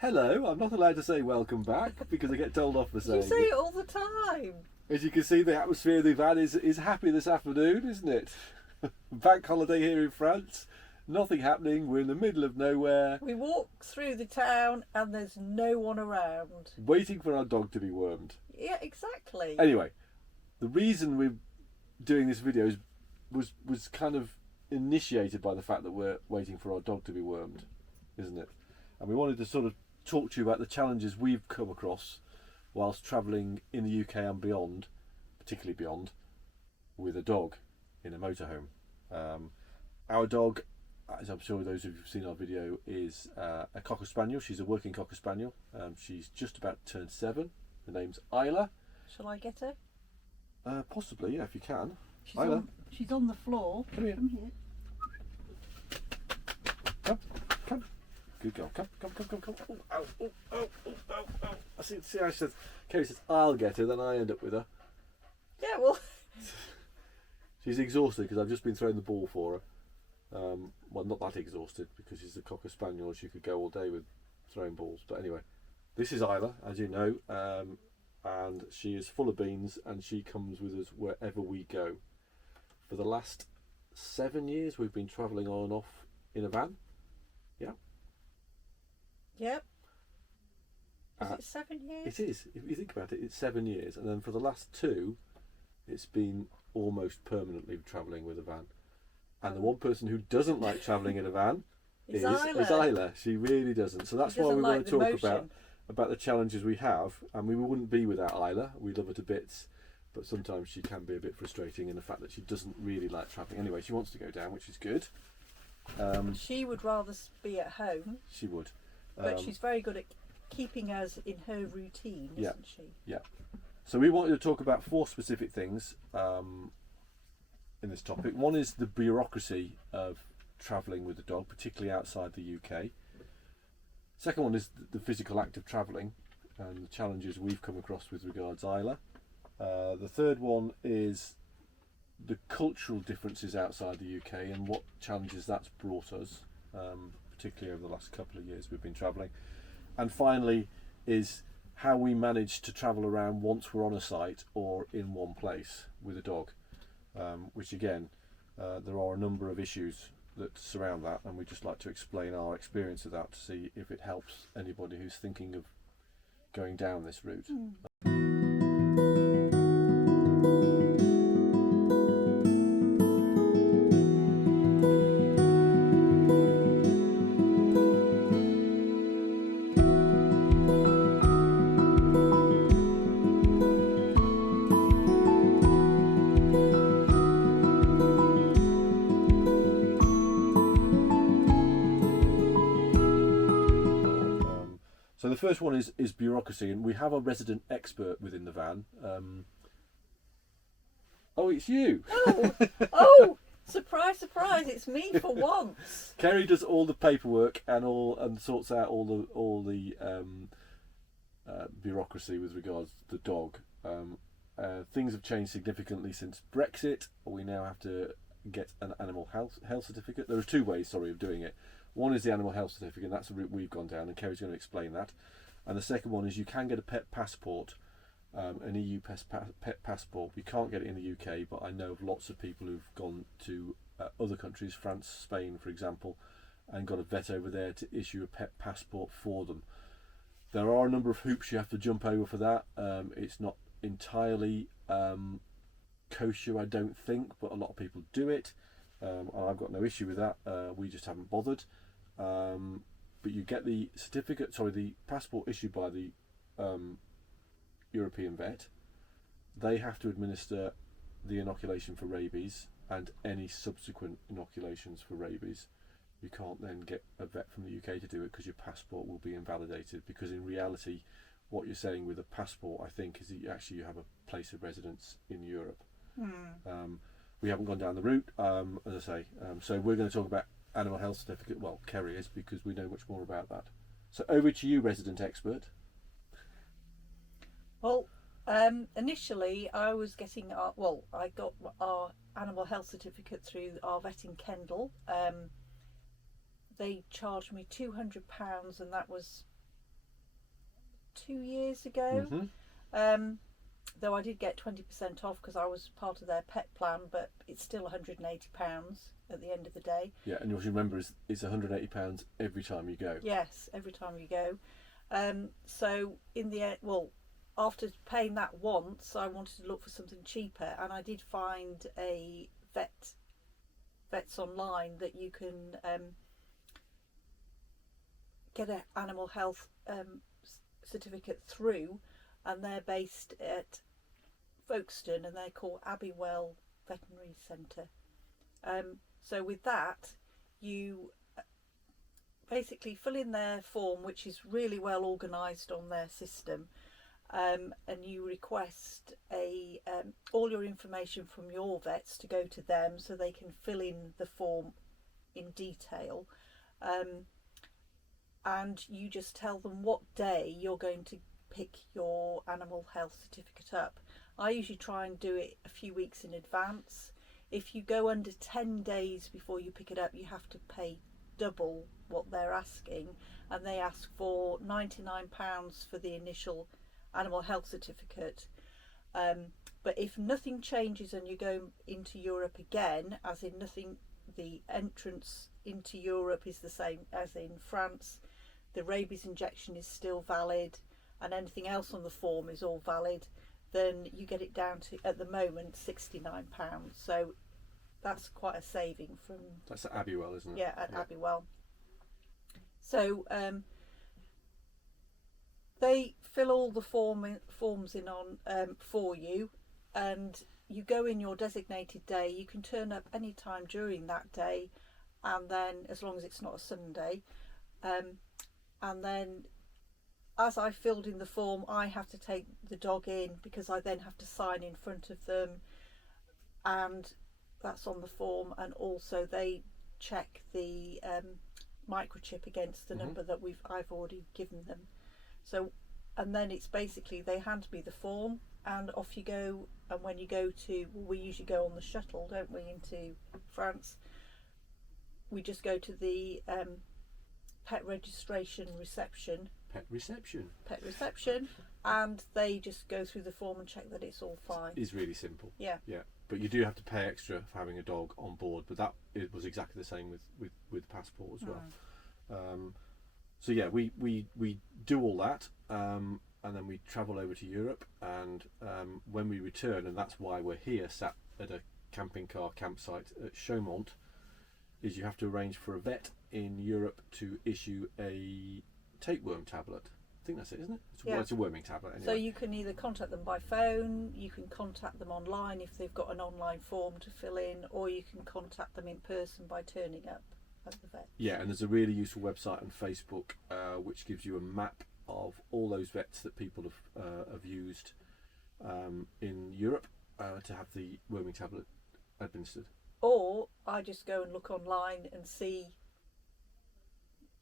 Hello, I'm not allowed to say welcome back because I get told off for saying You say it all the time. As you can see, the atmosphere of the van is happy this afternoon, isn't it? Bank holiday here in France. Nothing happening. We're in the middle of nowhere. We walk through the town and there's no one around. Waiting for our dog to be wormed. Yeah, exactly. Anyway, the reason we're doing this video was kind of initiated by the fact that we're waiting for our dog to be wormed, isn't it? And we wanted to sort of talk to you about the challenges we've come across whilst travelling in the UK and beyond, particularly beyond, with a dog in a motorhome. Our dog, as I'm sure those of you who've seen our video, is a Cocker Spaniel. She's a working Cocker Spaniel. She's just about to turn 7. Her name's Isla. Shall I get her? Possibly, yeah, if you can. Isla. She's on the floor. Come here. Come here. Come. Good girl. Come. Oh, ow, oh, oh, oh, oh, oh. I see how she says, Kerry says, I'll get her, then I end up with her. Yeah, well... She's exhausted because I've just been throwing the ball for her. Well, not that exhausted because she's a Cocker Spaniel. She could go all day with throwing balls. But anyway, this is Isla, as you know, and she is full of beans and she comes with us wherever we go. For the last 7 years, we've been travelling on and off in a van. Yeah. Yep. Is it 7 years? It is. If you think about it, it's 7 years. And then for the last 2, it's been almost permanently travelling with a van. And the one person who doesn't like travelling in a van is Isla. She really doesn't. So that's why we want to talk about the challenges we have. And we wouldn't be without Isla. We love her to bits. But sometimes she can be a bit frustrating in the fact that she doesn't really like travelling. Anyway, she wants to go down, which is good. She would rather be at home. She would. But she's very good at keeping us in her routine, isn't she? Yeah. So we wanted to talk about 4 specific things in this topic. One is the bureaucracy of travelling with a dog, particularly outside the UK. Second one is the physical act of travelling and the challenges we've come across with regards to Isla. The third one is the cultural differences outside the UK and what challenges that's brought us, particularly over the last couple of years we've been travelling. And finally is how we manage to travel around once we're on a site or in one place with a dog, which again, there are a number of issues that surround that, and we'd just like to explain our experience of that to see if it helps anybody who's thinking of going down this route. So the first one is bureaucracy, and we have a resident expert within the van. Oh, it's you! Oh, surprise, surprise! It's me for once. Kerry does all the paperwork and sorts out all the bureaucracy with regards to the dog. Things have changed significantly since Brexit. We now have to get an animal health certificate. There are 2 ways, of doing it. One is the animal health certificate, and that's the route we've gone down, and Kerry's going to explain that. And the second one is you can get a pet passport, an EU pet passport. We can't get it in the UK, but I know of lots of people who've gone to other countries, France, Spain, for example, and got a vet over there to issue a pet passport for them. There are a number of hoops you have to jump over for that. It's not entirely kosher, I don't think, but a lot of people do it. I've got no issue with that. We just haven't bothered. But you get the the passport issued by the European vet. They have to administer the inoculation for rabies and any subsequent inoculations for rabies. You can't then get a vet from the UK to do it because your passport will be invalidated, because in reality what you're saying with a passport, I think, is that you have a place of residence in Europe. We haven't gone down the route, as I say. So we're going to talk about animal health certificate. Well, Kerry is, because we know much more about that. So over to you, resident expert. Well, initially I was getting I got our animal health certificate through our vet in Kendal. They charged me £200, and that was 2 years ago. Mm-hmm. Though I did get 20% off because I was part of their pet plan, but it's still £180 at the end of the day. Yeah, and you should remember it's £180 every time you go. Yes, every time you go. So in the end, well, after paying that once, I wanted to look for something cheaper, and I did find a vets online that you can get an animal health certificate through, and they're based at Folkestone, and they're called Abbywell Veterinary Centre. So with that, you basically fill in their form, which is really well organised on their system, and you request all your information from your vets to go to them so they can fill in the form in detail, and you just tell them what day you're going to pick your animal health certificate up. I usually try and do it a few weeks in advance. If you go under 10 days before you pick it up, you have to pay double what they're asking, and they ask for £99 for the initial animal health certificate. But if nothing changes and you go into Europe again, as in nothing, the entrance into Europe is the same as in France, the rabies injection is still valid, and anything else on the form is all valid, then you get it down to, at the moment, £69. So that's quite a saving from... That's at Abbywell, isn't it? Yeah, at Abbywell. So they fill all the forms in on for you, and you go in your designated day. You can turn up any time during that day, and then as long as it's not a Sunday, and then as I filled in the form, I have to take the dog in because I then have to sign in front of them, and that's on the form. And also they check the microchip against the number that I've already given them. So, and then it's basically they hand me the form and off you go. And when you go to, we usually go on the shuttle, don't we, into France. We just go to the pet registration reception. Pet reception. And they just go through the form and check that it's all fine. It's really simple. Yeah. But you do have to pay extra for having a dog on board, but it was exactly the same with passport as well. So yeah, we do all that, and then we travel over to Europe, and when we return, and that's why we're here sat at a camping car campsite at Chaumont, is you have to arrange for a vet in Europe to issue a tapeworm tablet. I think that's it, isn't it? It's a worming tablet anyway. So you can either contact them by phone, you can contact them online if they've got an online form to fill in, or you can contact them in person by turning up at the vet. Yeah, and there's a really useful website on Facebook which gives you a map of all those vets that people have used in Europe to have the worming tablet administered. Or I just go and look online and see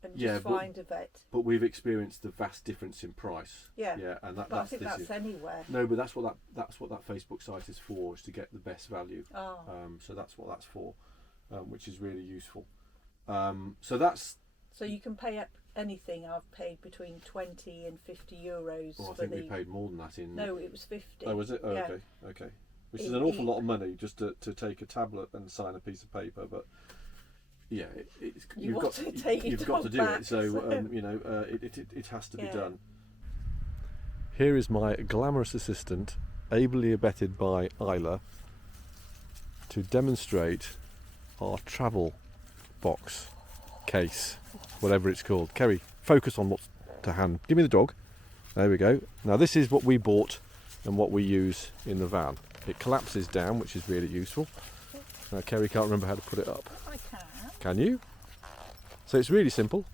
and just find a vet. But we've experienced the vast difference in price. Yeah. Yeah, and I think that's anywhere. No, but that's what that Facebook site is for, is to get the best value. Oh. So that's what that's for, which is really useful. So you can pay up anything. I've paid between 20 and 50 euros. Well, I think we paid more than that in. No, it was 50. Oh, was it? Oh, yeah. Okay. Which is an awful lot of money just to take a tablet and sign a piece of paper, but yeah, you've got to do it. So it has to be done. Here is my glamorous assistant, ably abetted by Isla, to demonstrate our travel box case, whatever it's called. Kerry, focus on what's to hand. Give me the dog. There we go. Now this is what we bought and what we use in the van. It collapses down, which is really useful. Now Kerry can't remember how to put it up. I can. Can you? So it's really simple.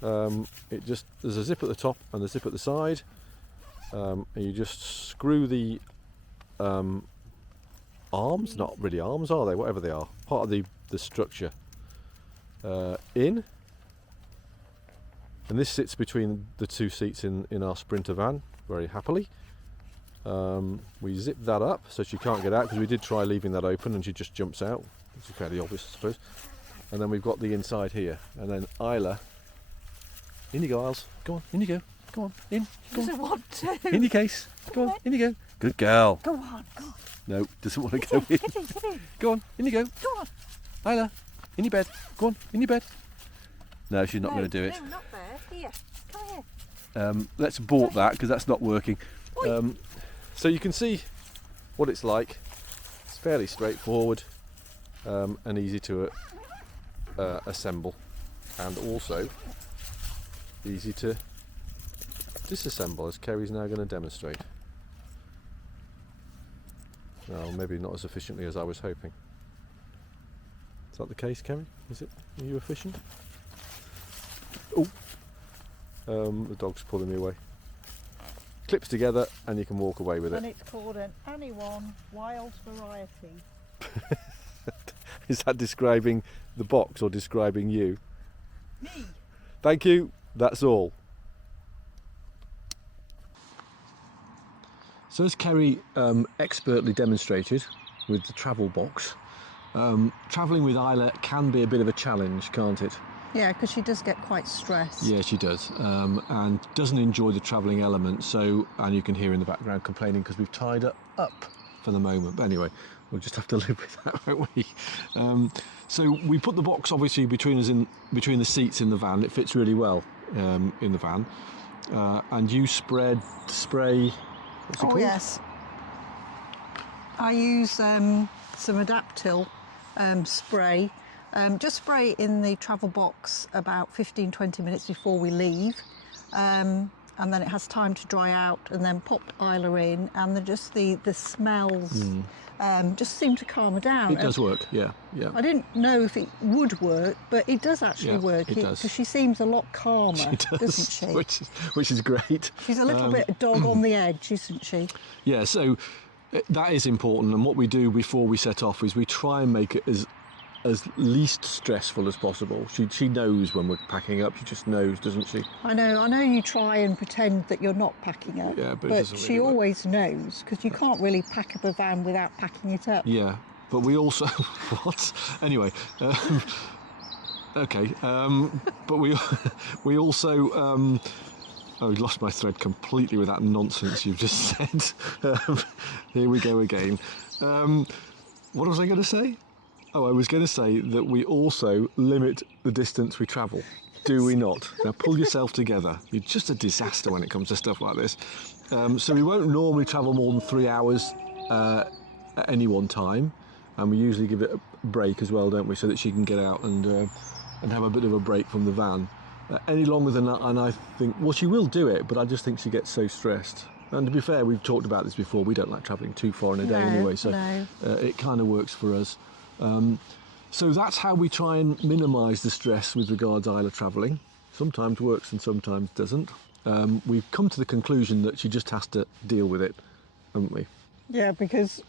There's a zip at the top and a zip at the side, and you just screw the arms, not really arms are they, whatever they are, part of the structure in, and this sits between the two seats in our Sprinter van very happily. We zip that up so she can't get out, because we did try leaving that open and she just jumps out. It's fairly obvious, I suppose. And then we've got the inside here, and then Isla, in you go, Isles, go on, in you go, Go on, in. She doesn't want to. In your case. Go on, in you go. Good girl. Go on, go on. No, doesn't want to go in. Get in. Go on, in you go. Go on. Isla, in your bed. Go on, in your bed. No, she's not going to do it. No, not there. Here, come here. Let's abort that because that's not working. So you can see what it's like. It's fairly straightforward and easy to assemble, and also easy to disassemble, as Kerry's now going to demonstrate. Well, maybe not as efficiently as I was hoping. Is that the case, Kerry? Is it? Are you efficient? Oh, the dog's pulling me away. Clips together and you can walk away with it. And it's called an Anyone Wild Variety. Is that describing the box or describing you? Me. Thank you, that's all. So as Kerry expertly demonstrated with the travel box, travelling with Isla can be a bit of a challenge, can't it? Yeah, because she does get quite stressed. Yeah, she does, and doesn't enjoy the travelling element. So, and you can hear in the background complaining because we've tied her up for the moment. But anyway, we'll just have to live with that, won't we? So we put the box obviously between the seats in the van. It fits really well in the van, and you spray. What's it called? Yes. I use some Adaptil spray. Just spray it in the travel box about 15-20 minutes before we leave, and then it has time to dry out, and then pop Isla in, and the smells just seem to calm her down. It does work, yeah. I didn't know if it would work, but it does actually work. It does. Because she seems a lot calmer, She does, doesn't she? Which is great. She's a little bit a dog on the edge, isn't she? Yeah, so that is important, and what we do before we set off is we try and make it as least stressful as possible. She knows when we're packing up. She just knows, doesn't she? I know you try and pretend that you're not packing up, yeah, but she really always knows, because you can't really pack up a van without packing it up. Yeah, but we also what? Anyway, okay, but we also oh, I lost my thread completely with that nonsense you've just said. Here we go again. What was I going to say? Oh, I was going to say that we also limit the distance we travel. Do we not? Now pull yourself together. You're just a disaster when it comes to stuff like this. So we won't normally travel more than 3 hours at any one time, and we usually give it a break as well, don't we, so that she can get out and have a bit of a break from the van. Any longer than that, and I think, well, she will do it, but I just think she gets so stressed. And to be fair, we've talked about this before. We don't like travelling too far in a day anyway, so it kind of works for us. So that's how we try and minimise the stress with regards to Isla travelling. Sometimes works and sometimes doesn't. We've come to the conclusion that she just has to deal with it, haven't we? Yeah, because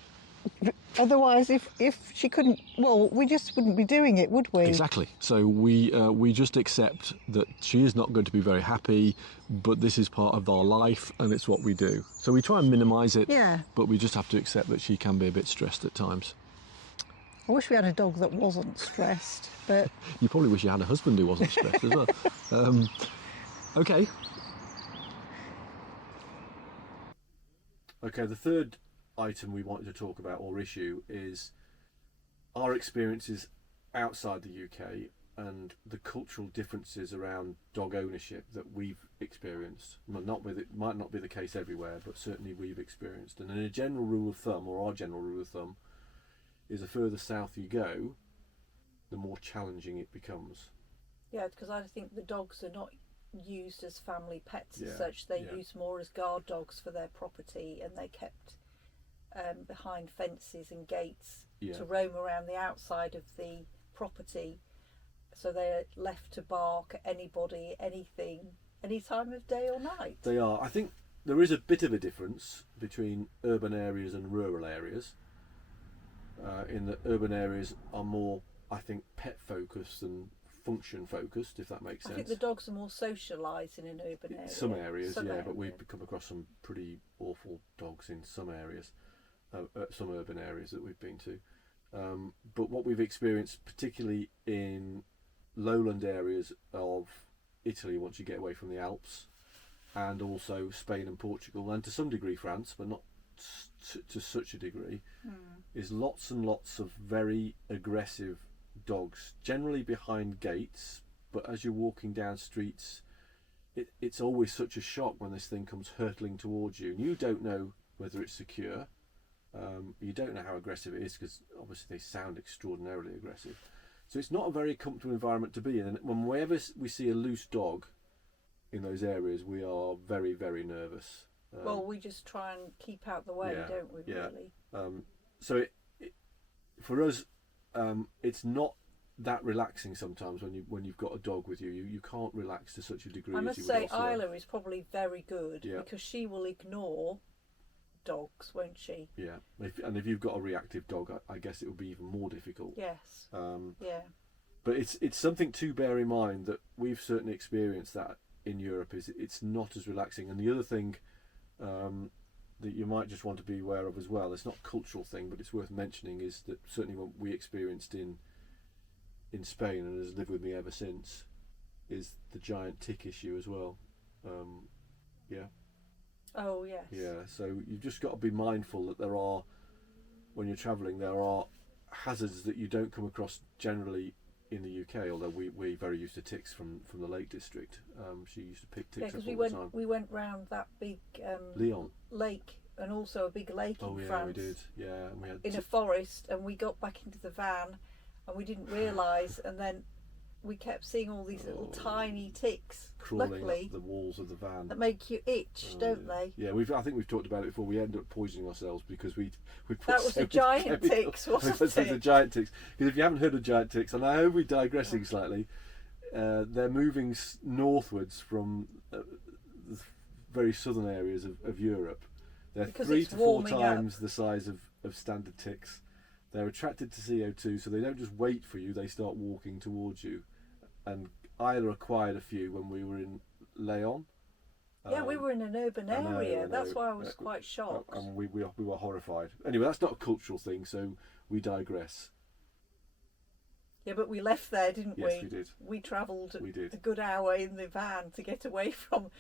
otherwise, if she couldn't, well, we just wouldn't be doing it, would we? Exactly. So we just accept that she is not going to be very happy, but this is part of our life and it's what we do. So we try and minimise it, but we just have to accept that she can be a bit stressed at times. I wish we had a dog that wasn't stressed, but... You probably wish you had a husband who wasn't stressed as well. Okay. Okay, the third item we wanted to talk about, or issue, is our experiences outside the UK and the cultural differences around dog ownership that we've experienced. Well, might not be the case everywhere, but certainly we've experienced. And in a general rule of thumb, or our general rule of thumb, is the further south you go, the more challenging it becomes. Yeah, because I think the dogs are not used as family pets as such. They're used more as guard dogs for their property, and they're kept behind fences and gates to roam around the outside of the property. So they're left to bark at anybody, anything, any time of day or night. They are. I think there is a bit of a difference between urban areas and rural areas. In that urban areas are more, I think, pet focused than function focused, if that makes sense. I think the dogs are more socialised in an urban area. Some areas, but we've come across some pretty awful dogs in some areas, some urban areas that we've been to. But what we've experienced, particularly in lowland areas of Italy, once you get away from the Alps, and also Spain and Portugal, and to some degree France, but not to such a degree, is lots and lots of very aggressive dogs, generally behind gates, but as you're walking down streets, it's always such a shock when this thing comes hurtling towards you, and you don't know whether it's secure. You don't know how aggressive it is, because obviously they sound extraordinarily aggressive. So it's not a very comfortable environment to be in, and whenever we see a loose dog in those areas, we are very, very nervous. Well, we just try and keep out the way, don't we, really? So for us, it's not that relaxing sometimes when you've got a dog with you. You can't relax to such a degree. I must say Isla is probably very good, because she will ignore dogs, won't she? Yeah, and if you've got a reactive dog, I guess it would be even more difficult. Yes. But it's something to bear in mind, that we've certainly experienced that in Europe. Is it's not as relaxing. And the other thing that you might just want to be aware of as well, it's not a cultural thing, but it's worth mentioning, is that certainly what we experienced in Spain, and has lived with me ever since, is the giant tick issue as well. Oh yes. Yeah, so you've just got to be mindful that when you're travelling, there are hazards that you don't come across generally in the UK, although we're very used to ticks from the Lake District. She used to pick ticks up all the time. We went round that big Lyon lake, and also a big lake in France. Oh yeah, we did. Yeah, and we had in a forest, and we got back into the van, and we didn't realise, and then we kept seeing all these little tiny ticks crawling luckily, up the walls of the van that make you itch, don't they? Yeah, I think we've talked about it before. We ended up poisoning ourselves because we put that was so the giant ticks, wasn't it? The giant ticks. Because if you haven't heard of giant ticks, and I hope we're digressing slightly, they're moving northwards from the very southern areas of Europe. They're because 3 to 4 times up. the size of standard ticks. They're attracted to CO2, so they don't just wait for you, they start walking towards you. And Isla acquired a few when we were in Lyon. Yeah, we were in an urban area. I know. That's why I was quite shocked. And we were horrified. Anyway, that's not a cultural thing, so we digress. Yeah, but we left there, didn't we? Yes, we did. We travelled a good hour in the van to get away from...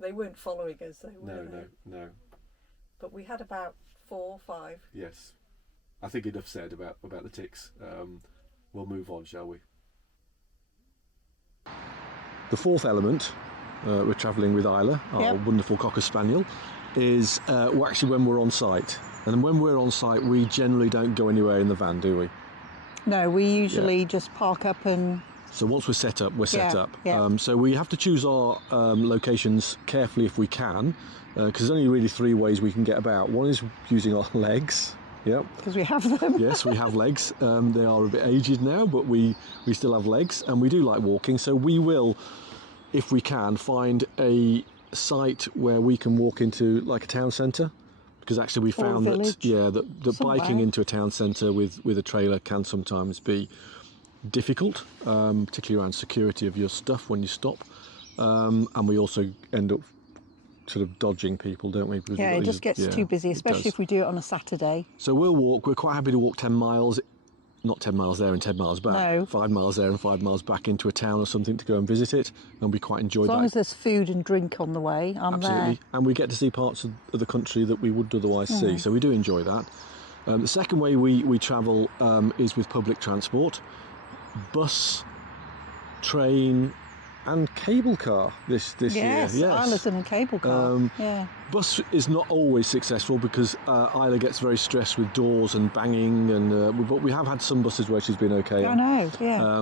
They weren't following us, they were. No. But we had about 4 or 5. Yes. I think enough said about the ticks. We'll move on, shall we? The fourth element, we're travelling with Isla, our wonderful Cocker Spaniel, is actually when we're on site. And when we're on site, we generally don't go anywhere in the van, do we? No, we usually just park up and... So once we're set up, we're set up. Yeah. So we have to choose our locations carefully if we can, because there's only really 3 ways we can get about. One is using our legs. Yep. Because we have them. Yes, we have legs. They are a bit aged now, but we still have legs, and we do like walking. So we will, if we can, find a site where we can walk into like a town centre, because actually we found that biking into a town centre with a trailer can sometimes be difficult, particularly around security of your stuff when you stop, and we also end up sort of dodging people, don't we? Because it just gets too busy, especially if we do it on a Saturday. So we'll walk. We're quite happy to walk 10 miles, not 10 miles there and 10 miles back. No. 5 miles there and 5 miles back into a town or something to go and visit it, and we quite enjoy that. As long as there's food and drink on the way, I'm Absolutely. there. And we get to see parts of the country that we would otherwise see, so we do enjoy that. The second way we travel is with public transport, bus, train, and cable car this year. Yes, Isla's in a cable car. Bus is not always successful because Isla gets very stressed with doors and banging, but we have had some buses where she's been okay. I know, yeah.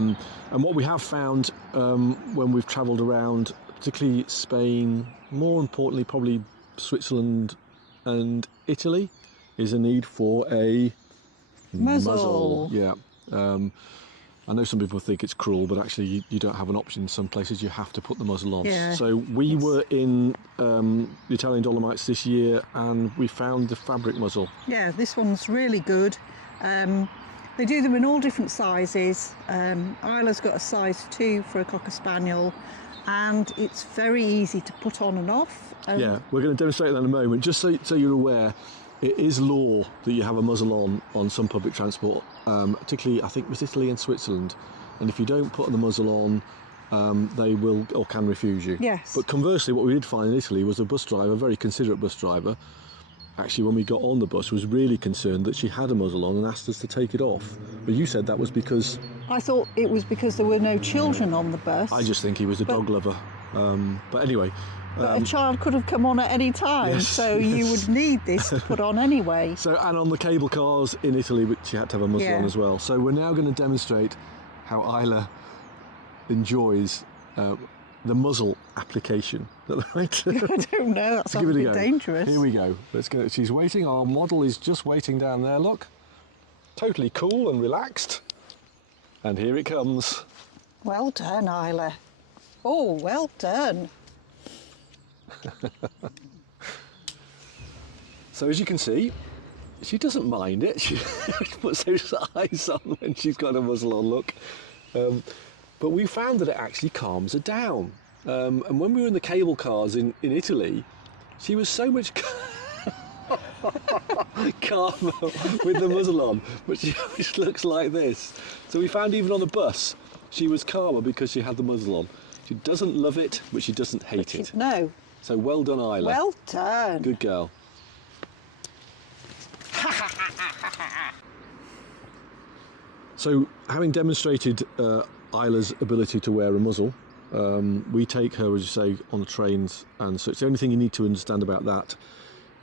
And what we have found when we've travelled around, particularly Spain, more importantly probably Switzerland and Italy, is a need for a muzzle. Yeah. I know some people think it's cruel, but actually you don't have an option. In some places you have to put the muzzle on. Yeah. So we were in the Italian Dolomites this year, and we found the fabric muzzle. Yeah, this one's really good. They do them in all different sizes. Isla's got a size 2 for a Cocker Spaniel, and it's very easy to put on and off. Yeah, we're going to demonstrate that in a moment. Just so you're aware, it is law that you have a muzzle on some public transport, particularly I think it was Italy and Switzerland. And if you don't put the muzzle on, they will or can refuse you. Yes. But conversely, what we did find in Italy was a bus driver, a very considerate bus driver, actually when we got on the bus was really concerned that she had a muzzle on and asked us to take it off. But you said that was because... I thought it was because there were no children on the bus. I just think he was a dog lover. But anyway... But a child could have come on at any time, Yes, so you would need this to put on anyway. So, and on the cable cars in Italy, which she had to have a muzzle on as well. So we're now going to demonstrate how Isla enjoys the muzzle application. Right? I don't know, that sounds a bit dangerous. Here we go. Let's go. She's waiting. Our model is just waiting down there, look. Totally cool and relaxed. And here it comes. Well done, Isla. Oh, well done. So as you can see, she doesn't mind it. She puts those eyes on when she's got a muzzle on, look. But we found that it actually calms her down. And when we were in the cable cars in Italy, she was so much calmer with the muzzle on, but she always looks like this. So we found even on the bus, she was calmer because she had the muzzle on. She doesn't love it, but she doesn't hate it. No. So well done, Isla. Well done. Good girl. So, having demonstrated Isla's ability to wear a muzzle, we take her, as you say, on the trains and such. The only thing you need to understand about that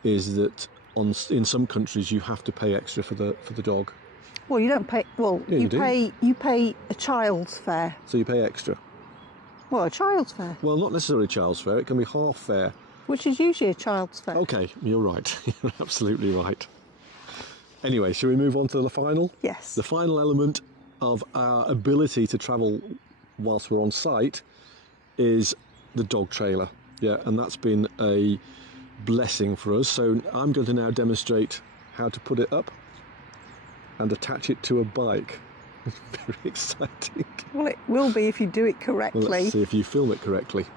is that in some countries you have to pay extra for the dog. Well, you don't pay. Well, Yeah, you pay a child's fare. So you pay extra. Well, a child's fare, Well, not necessarily child's fare. It can be half fare. which is usually a child's fare. Okay, you're right. You're absolutely right. Anyway, shall we move on to the final? Yes. The final element of our ability to travel whilst we're on site is the dog trailer. Yeah, and that's been a blessing for us. So I'm going to now demonstrate how to put it up and attach it to a bike. Very exciting. Well, it will be if you do it correctly. Well, let's see if you film it correctly.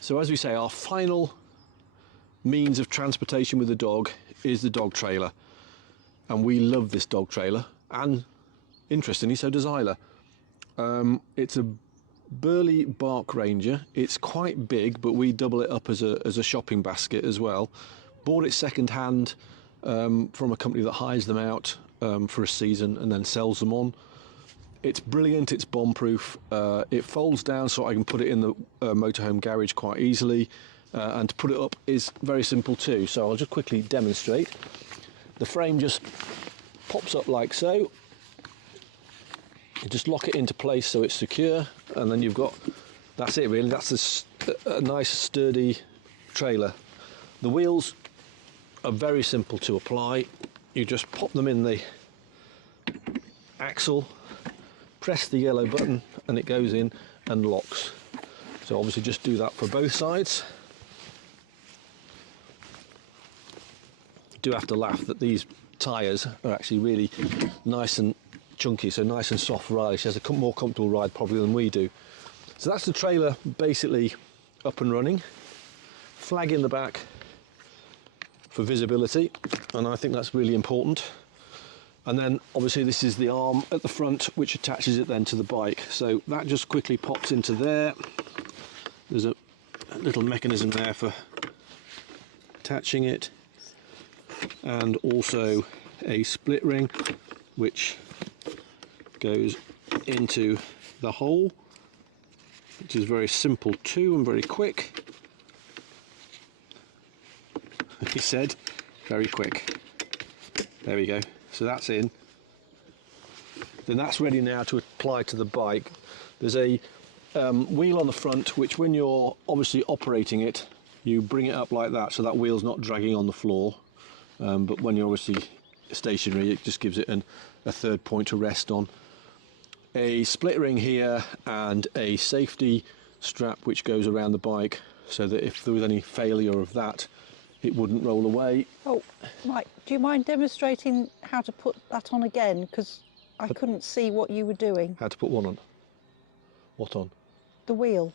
So as we say, our final means of transportation with the dog is the dog trailer. And we love this dog trailer, and interestingly, so does Isla. It's a Burley Bark Ranger. It's quite big, but we double it up as a shopping basket as well. Bought it second hand from a company that hires them out for a season and then sells them on. It's brilliant, it's bomb-proof. It folds down so I can put it in the motorhome garage quite easily. And to put it up is very simple too. So I'll just quickly demonstrate. The frame just pops up like so. You just lock it into place so it's secure, and then you've got, that's it really, that's a nice sturdy trailer. The wheels are very simple to apply. You just pop them in the axle, press the yellow button, and it goes in and locks. So obviously just do that for both sides. Do have to laugh that these tyres are actually really nice and chunky, so nice and soft ride. She has a more comfortable ride probably than we do. So that's the trailer basically up and running. Flag in the back for visibility, and I think that's really important. And then obviously this is the arm at the front which attaches it then to the bike. So that just quickly pops into there. There's a little mechanism there for attaching it, and also a split ring which goes into the hole, which is very simple too and very quick. He said very quick. There we go. So that's in. Then that's ready now to apply to the bike. There's a wheel on the front which, when you're obviously operating it, you bring it up like that so that wheel's not dragging on the floor. But when you're obviously stationary, it just gives it a third point to rest on. A split ring here and a safety strap which goes around the bike so that if there was any failure of that, it wouldn't roll away. Oh, Mike, do you mind demonstrating how to put that on again? Because I couldn't see what you were doing. How to put one on? What on? The wheel.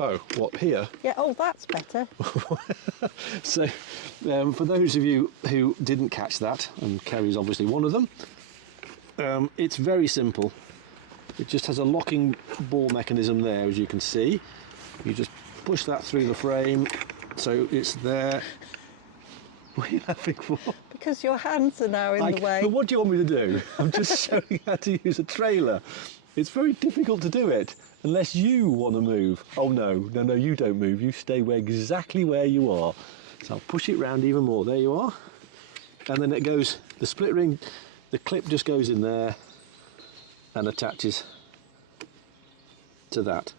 Oh, what, here? Yeah, oh, that's better. So, for those of you who didn't catch that, and Kerry's obviously one of them, it's very simple. It just has a locking ball mechanism there, as you can see. You just push that through the frame, so it's there. What are you laughing for? Because your hands are now in the way. But what do you want me to do? I'm just showing you how to use a trailer. It's very difficult to do it unless you want to move. Oh no, you don't move. You stay exactly where you are. So I'll push it round even more. There you are. And then it goes, the split ring, the clip just goes in there and attaches to that.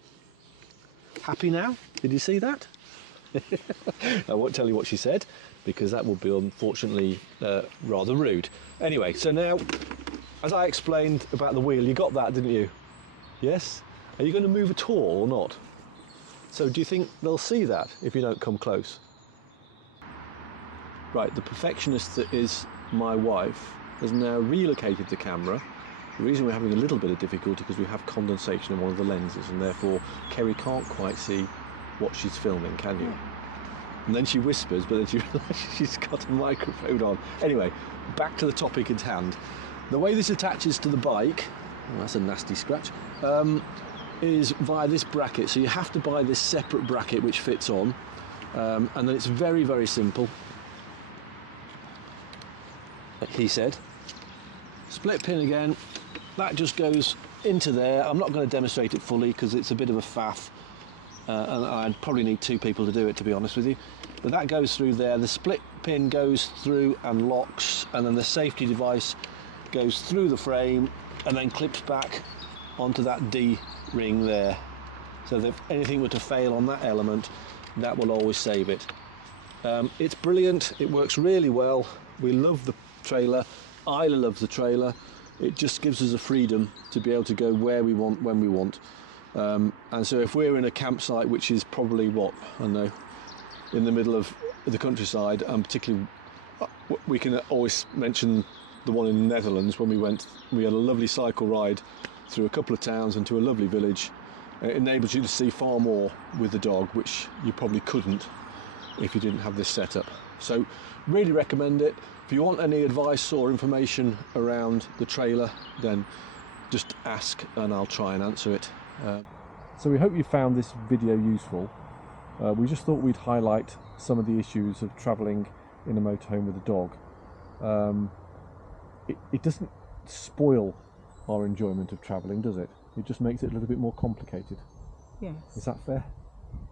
Happy now? Did you see that? I won't tell you what she said, because that would be unfortunately rather rude. Anyway, so now, as I explained about the wheel, you got that, didn't you? Yes? Are you going to move at all or not? So do you think they'll see that if you don't come close? Right, the perfectionist that is my wife has now relocated the camera. The reason we're having a little bit of difficulty because we have condensation in one of the lenses, and therefore Kerry can't quite see what she's filming, can you? And then she whispers, but then she realises she's got a microphone on. Anyway, back to the topic at hand. The way this attaches to the bike, oh, that's a nasty scratch, is via this bracket. So you have to buy this separate bracket which fits on, and then it's very, very simple. He said, split pin again, that just goes into there. I'm not going to demonstrate it fully because it's a bit of a faff, and I'd probably need 2 people to do it, to be honest with you. But that goes through there, the split pin goes through and locks, and then the safety device goes through the frame and then clips back onto that D ring there. So that if anything were to fail on that element, that will always save it. It's brilliant, it works really well. We love the trailer, Isla loves the trailer. It just gives us a freedom to be able to go where we want, when we want. And so if we're in a campsite which is probably, what, I don't know, in the middle of the countryside, and particularly we can always mention the one in the Netherlands when we had a lovely cycle ride through a couple of towns and to a lovely village. It enables you to see far more with the dog, which you probably couldn't if you didn't have this setup. So really recommend it. If you want any advice or information around the trailer, then just ask and I'll try and answer it. So we hope you found this video useful. We just thought we'd highlight some of the issues of travelling in a motorhome with a dog. It doesn't spoil our enjoyment of travelling, does it? It just makes it a little bit more complicated. Yes. Is that fair?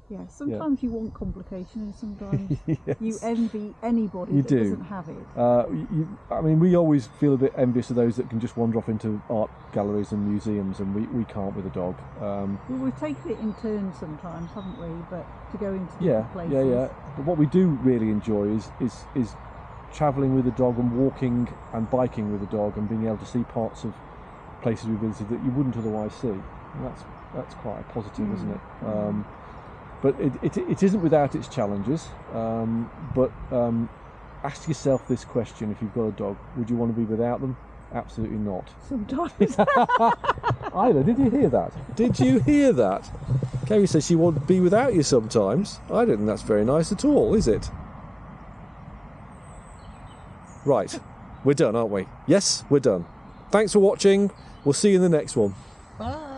Yeah, sometimes you want complication and sometimes Yes. you envy anybody You that do. doesn't have it. I mean, we always feel a bit envious of those that can just wander off into art galleries and museums, and we can't with a dog. Well, we've taken it in turns sometimes, haven't we? But to go into Yeah, different places. yeah. But what we do really enjoy is travelling with a dog and walking and biking with a dog and being able to see parts of places we visited that you wouldn't otherwise see. And that's quite a positive, isn't it? But it isn't without its challenges. But ask yourself this question: if you've got a dog, would you want to be without them? Absolutely not. Sometimes. Isla, did you hear that? Did you hear that? Kerry says she won't be without you sometimes. I don't think that's very nice at all, is it? Right, we're done, aren't we? Yes, we're done. Thanks for watching. We'll see you in the next one. Bye.